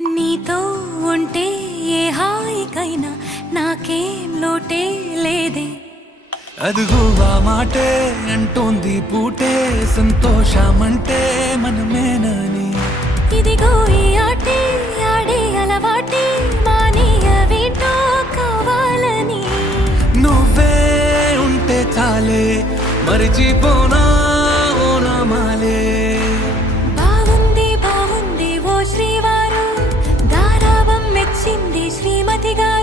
నీతో ఉంటే ఏ హాయికైనా నాకేం లోటే లేదే. అదుగు ఆ మాటే అంటోంది పూటే సంతోషమంటే మనమేనని. ఇదిగో ఈ ఆటే ఆడే అలవాటే మానేయవేంటో కావాలని. నువ్వే ఉంటే చాలే మరిచిపోనా ఓనమాలే. బాగుంది బాగుంది ఓ శ్రీవారు, గారాబం మెచ్చింది శ్రీమతి గారు.